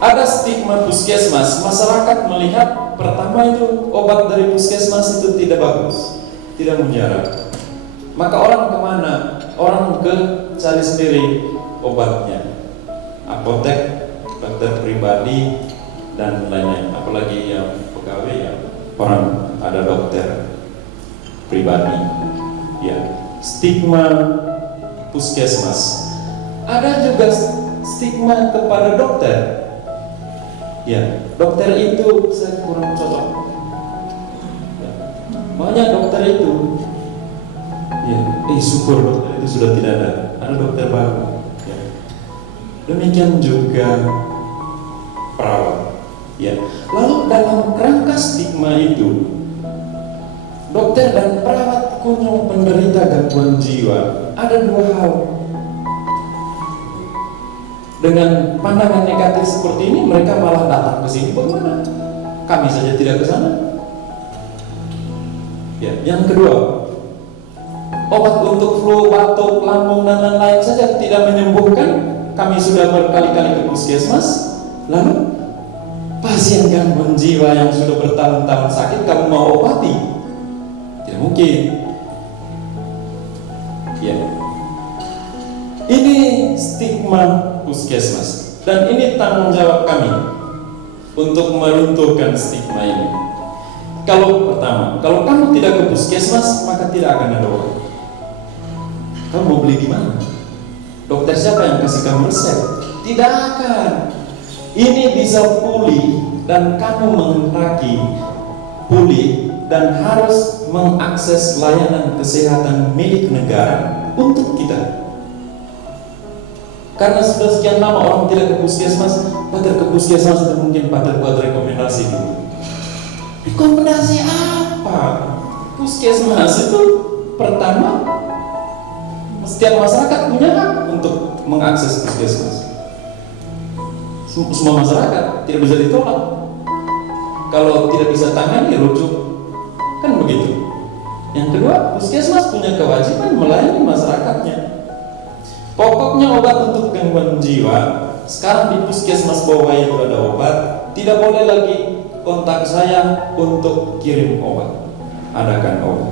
Ada stigma puskesmas, masyarakat melihat pertama itu obat dari puskesmas itu tidak bagus, tidak mujarab. Maka orang kemana? Orang ke cari sendiri obatnya, apotek, dokter pribadi dan lain-lain. Apalagi yang pegawai ya orang ada dokter pribadi. Ya, stigma puskesmas. Ada juga stigma kepada dokter. Ya, dokter itu saya kurang cocok. Ya, banyak dokter itu. Ya, syukur dokter itu sudah tidak ada dokter baru. Ya. Demikian juga perawat. Ya, lalu dalam kerangka stigma itu, dokter dan perawat kunjung penderita gangguan jiwa ada dua hal. Dengan pandangan negatif seperti ini, mereka malah datang ke sini. Bagaimana? Kami saja tidak ke sana. Ya, yang kedua, obat untuk flu, batuk, lambung dan lain-lain saja tidak menyembuhkan. Kami sudah berkali-kali ke puskesmas. Lalu pasien gangguan jiwa yang sudah bertahun-tahun sakit kamu mau obati? Tidak mungkin. Ya. Ini stigma puskesmas, dan ini tanggung jawab kami untuk meruntuhkan stigma ini. Kalau pertama, kalau kamu tidak ke puskesmas, maka tidak akan ada obat. Kamu mau beli di mana? Dokter siapa yang kasih kamu resep? Tidak akan. Ini bisa pulih dan kamu menghendaki pulih dan harus mengakses layanan kesehatan milik negara untuk kita. Karena sudah sekian lama orang tidak ke puskesmas, Pater ke puskesmas itu mungkin Pater buat rekomendasi dulu. Rekomendasi apa? Puskesmas itu pertama, setiap masyarakat punya hak untuk mengakses puskesmas. Semua masyarakat tidak bisa ditolak. Kalau tidak bisa tangani, rujuk, kan begitu. Yang kedua, puskesmas punya kewajiban melayani masyarakatnya. Pokoknya obat untuk gangguan jiwa, sekarang di puskesmas bawah itu ada obat. Tidak boleh lagi kontak saya untuk kirim obat, adakan obat.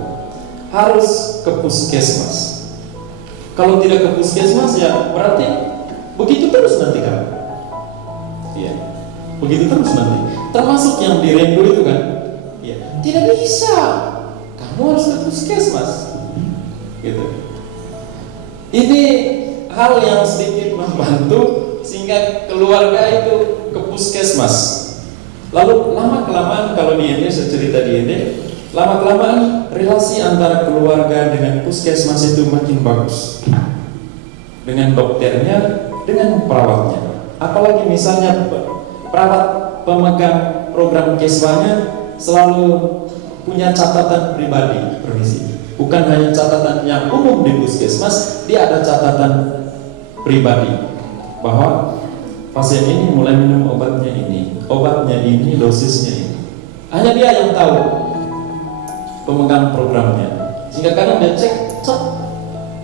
Harus ke puskesmas. Kalau tidak ke puskesmas ya berarti begitu terus nanti kan? Iya, begitu terus nanti. Termasuk yang di Rendu itu kan? Iya, tidak bisa. Kamu harus ke puskesmas. Gitu. Ini hal yang sedikit membantu sehingga keluarga itu ke puskesmas. Lalu lama-kelamaan, kalau di ini saya cerita di ini, lama-kelamaan relasi antara keluarga dengan puskesmas itu makin bagus. Dengan dokternya, dengan perawatnya. Apalagi misalnya perawat pemegang program keswanya selalu punya catatan pribadi, permisi. Bukan hanya catatan yang umum di puskesmas, dia ada catatan pribadi bahwa pasien ini mulai minum obatnya ini, dosisnya ini. Hanya dia yang tahu, pemegang programnya. Sehingga kadang dia cek,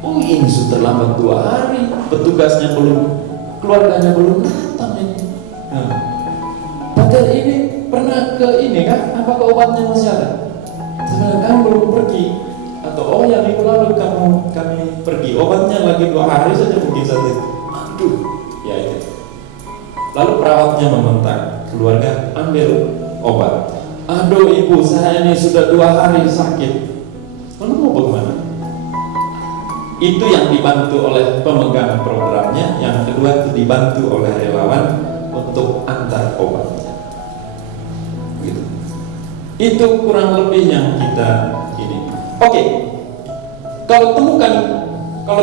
oh ini sudah terlambat 2 hari, petugasnya belum, keluarganya belum datang ini. Nah, padahal ini pernah ke ini kan? Apakah obatnya masih ada? Sebenarnya kamu belum pergi. Atau oh ya minggu lalu kami pergi, obatnya lagi 2 hari saja mungkin saja. Aduh, ya itu. Lalu perawatnya membentak, keluarga ambil obat. Aduh ibu, saya ini sudah 2 hari sakit. Lalu mau bagaimana? Itu yang dibantu oleh pemegang programnya. Yang kedua itu dibantu oleh relawan untuk antar obatnya. Gitu. Itu kurang lebih yang kita ini. Oke, kalau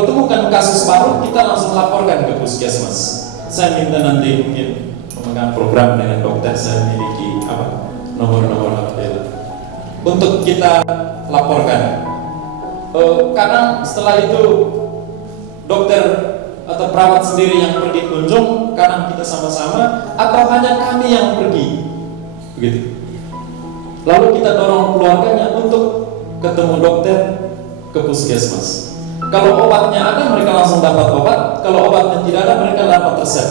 temukan kasus baru, kita langsung laporkan ke puskesmas. Saya minta nanti mungkin pemegang program dengan dokter saya miliki nomor-nomor HP untuk kita laporkan. Karena setelah itu dokter atau perawat sendiri yang pergi kunjung, kadang kita sama-sama, atau hanya kami yang pergi, begitu. Lalu kita dorong keluarganya untuk ketemu dokter ke puskesmas. Kalau obatnya ada, mereka langsung dapat obat. Kalau obatnya tidak ada, mereka dapat resep.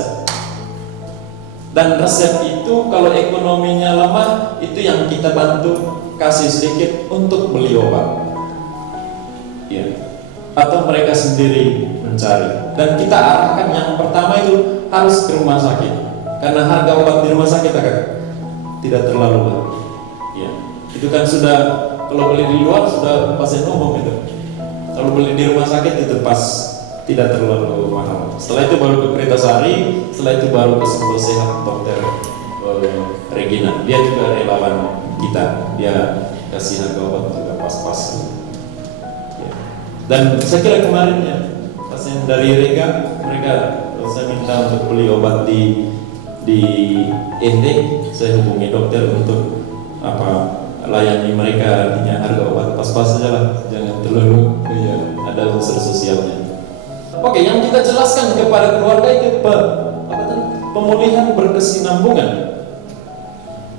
Dan resep itu kalau ekonominya lemah, itu yang kita bantu kasih sedikit untuk beli obat, ya. Atau mereka sendiri mencari. Dan kita arahkan yang pertama itu harus ke rumah sakit, karena harga obat di rumah sakit akan tidak terlalu, ya. Itu kan sudah, kalau beli di luar sudah pasien umum itu. Kalau beli di rumah sakit itu pas tidak terlalu mahal. Setelah itu baru ke Kertasari, setelah itu baru ke Sumber Sehat Dokter Regina. Dia juga relawan kita, dia kasih harga obat juga pas-pas. Ya. Dan saya kira kemarin ya, pasien dari Rega, mereka saya minta untuk beli obat di ND, saya hubungi dokter untuk layani mereka, artinya harga obat pas-pas saja lah, jangan terlalu ada unsur sosialnya. Oke, yang kita jelaskan kepada keluarga itu pemulihan berkesinambungan,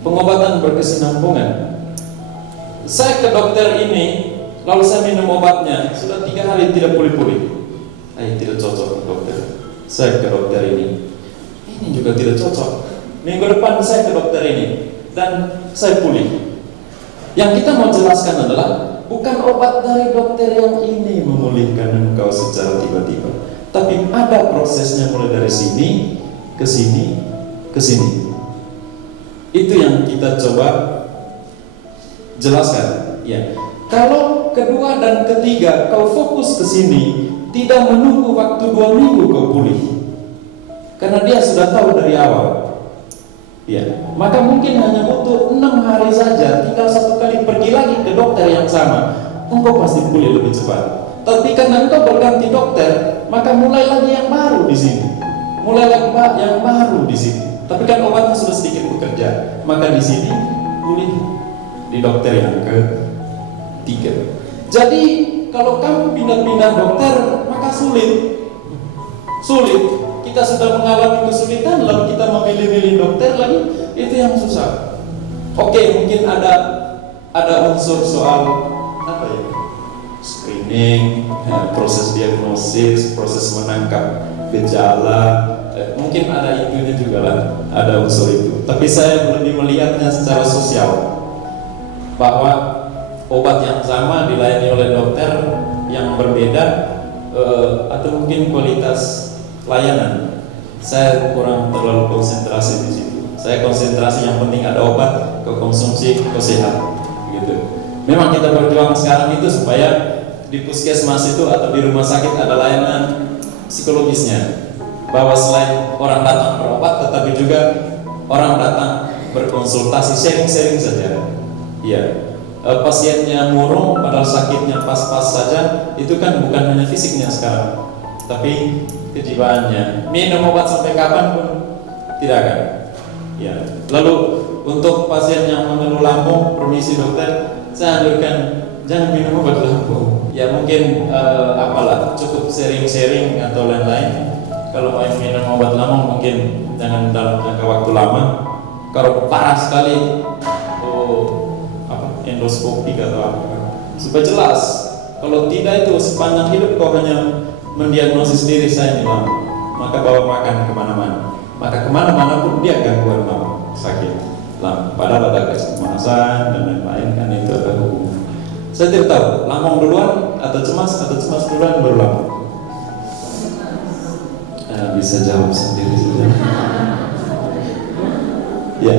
pengobatan berkesinambungan. Saya ke dokter ini, lalu saya minum obatnya, sudah 3 hari tidak pulih-pulih. Tidak cocok dokter. Saya ke dokter ini juga tidak cocok. Minggu depan saya ke dokter ini dan saya pulih. Yang kita mau jelaskan adalah bukan obat dari dokter yang ini memulihkan engkau secara tiba-tiba, tapi ada prosesnya mulai dari sini ke sini ke sini. Itu yang kita coba jelaskan, ya. Kalau kedua dan ketiga kau fokus ke sini, tidak menunggu waktu 2 minggu kau pulih, karena dia sudah tahu dari awal. Ya, maka mungkin hanya butuh 6 hari saja, tinggal 1 kali pergi lagi ke dokter yang sama, engkau pasti pulih lebih cepat. Tapi karena engkau berganti dokter, maka mulai lagi yang baru di sini, mulai lagi yang baru di sini. Tapi kan obatnya sudah sedikit bekerja, maka di sini pulih di dokter yang ketiga. Jadi kalau kamu pindah-pindah dokter, maka sulit. Kita sudah mengalami kesulitan, lalu kita memilih-milih dokter lagi, itu yang susah. Oke, mungkin ada unsur soal screening, proses diagnosis, proses menangkap gejala, mungkin ada itunya juga lah, ada unsur itu. Tapi saya lebih melihatnya secara sosial, bahwa obat yang sama dilayani oleh dokter yang berbeda, atau mungkin kualitas layanan. Saya kurang terlalu konsentrasi di situ. Saya konsentrasi yang penting ada obat, ke konsumsi, ke sehat, gitu. Memang kita berjuang sekarang itu supaya di puskesmas itu atau di rumah sakit ada layanan psikologisnya, bahwa selain orang datang berobat, tetapi juga orang datang berkonsultasi, sharing-sharing saja. Iya. Pasiennya murung padahal sakitnya pas-pas saja, itu kan bukan hanya fisiknya sekarang, tapi kejiwaannya. Minum obat sampai kapan pun tidak akan. Ya. Lalu untuk pasien yang mengeluh lambung, permisi dokter, saya anjurkan jangan minum obat lambung. Ya mungkin cukup sharing-sharing atau lain-lain. Kalau mau minum obat lambung mungkin jangan dalam jangka waktu lama. Kalau parah sekali, endoskopi atau apa, supaya jelas. Kalau tidak, itu sepanjang hidup kau hanya mendiagnosis diri saya ini lambung, maka bawa makan kemana-mana, maka kemana-mana pun dia gangguan lambung, sakit lambung, padahal ada kecemasan dan lain-lain, kan itu ada hubungan. Saya tidak tahu lambung duluan atau cemas duluan baru lambung. Bisa jawab sendiri saja. Ya.